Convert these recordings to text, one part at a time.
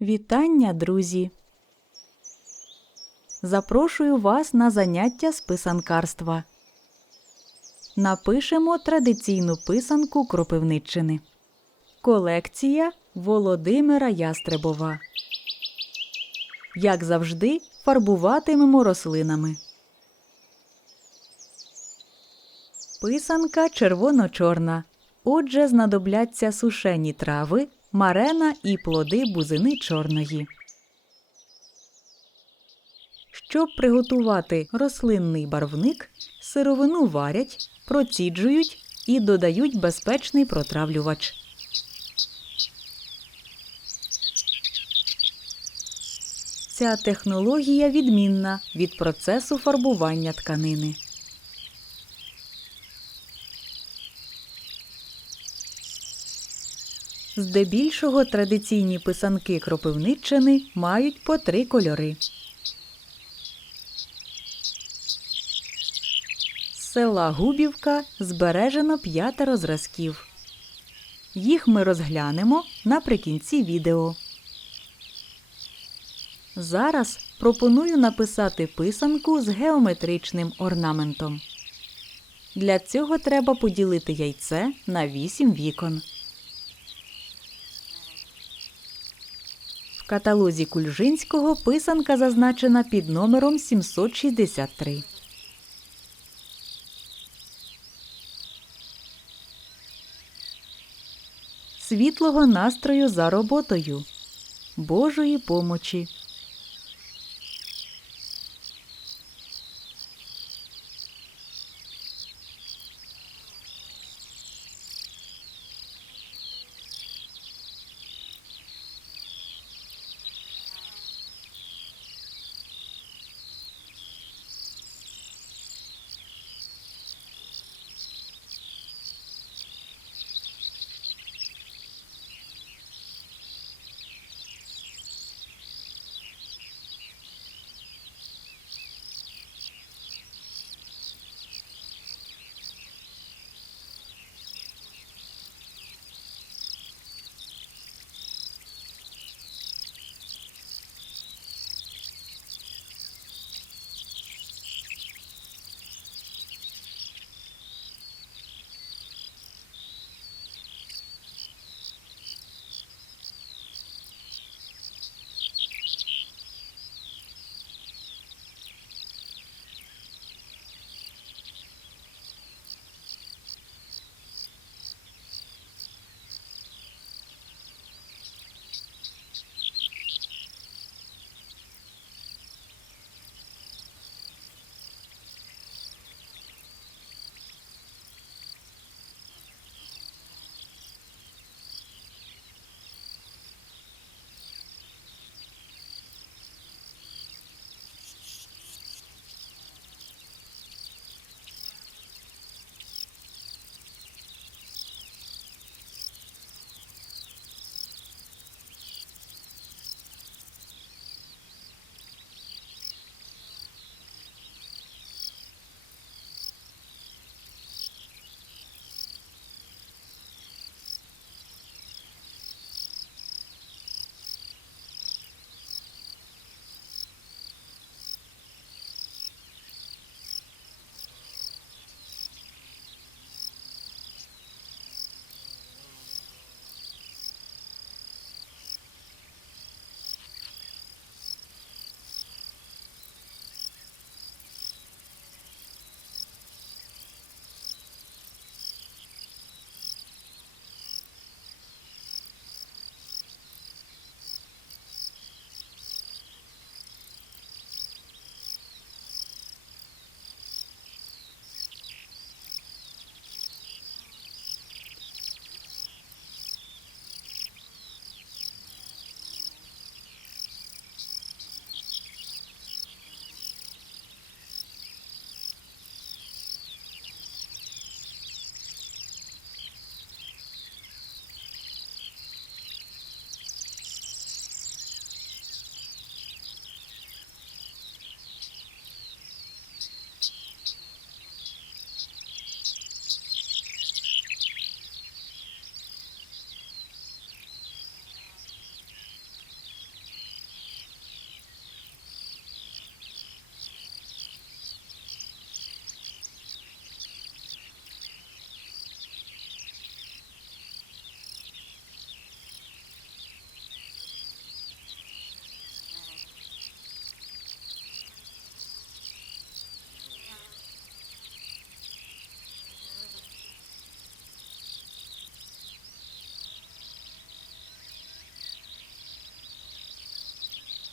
Вітання, друзі! Запрошую вас на заняття з писанкарства. Напишемо традиційну писанку Кропивниччини. Колекція Володимира Ястребова. Як завжди, фарбуватимемо рослинами. Писанка червоно-чорна. Отже, знадобляться сушені трави, марена і плоди бузини чорної. Щоб приготувати рослинний барвник, сировину варять, проціджують і додають безпечний протравлювач. Ця технологія відмінна від процесу фарбування тканини. Здебільшого традиційні писанки Кропивниччини мають по три кольори. Села Губівка збережено п'ятеро зразків. Їх ми розглянемо наприкінці відео. Зараз пропоную написати писанку з геометричним орнаментом. Для цього треба поділити яйце на 8 вікон. В каталозі Кульжинського писанка зазначена під номером 763. Світлого настрою за роботою. Божої помочі.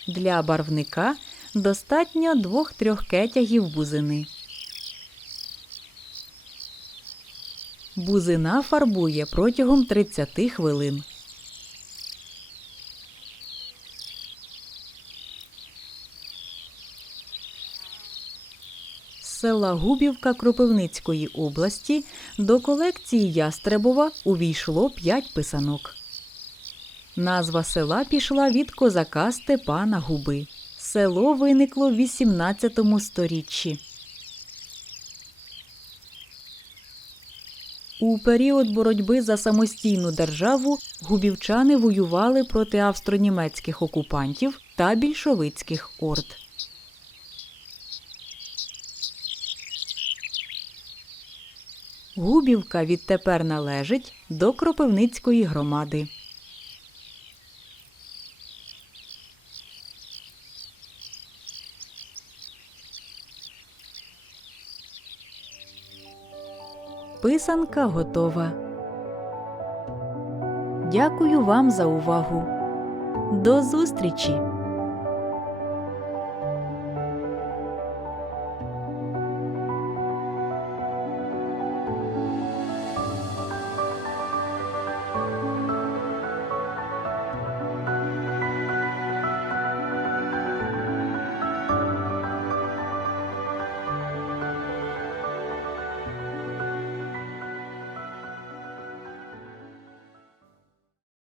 Для барвника достатньо 2-3 кетягів бузини. Бузина фарбує протягом 30 хвилин. З села Губівка Кропивницької області до колекції Ястребова увійшло 5 писанок. Назва села пішла від козака Степана Губи. Село виникло в 18 сторіччі. У період боротьби за самостійну державу губівчани воювали проти австро-німецьких окупантів та більшовицьких орд. Губівка відтепер належить до Кропивницької громади. Писанка готова. Дякую вам за увагу. До зустрічі!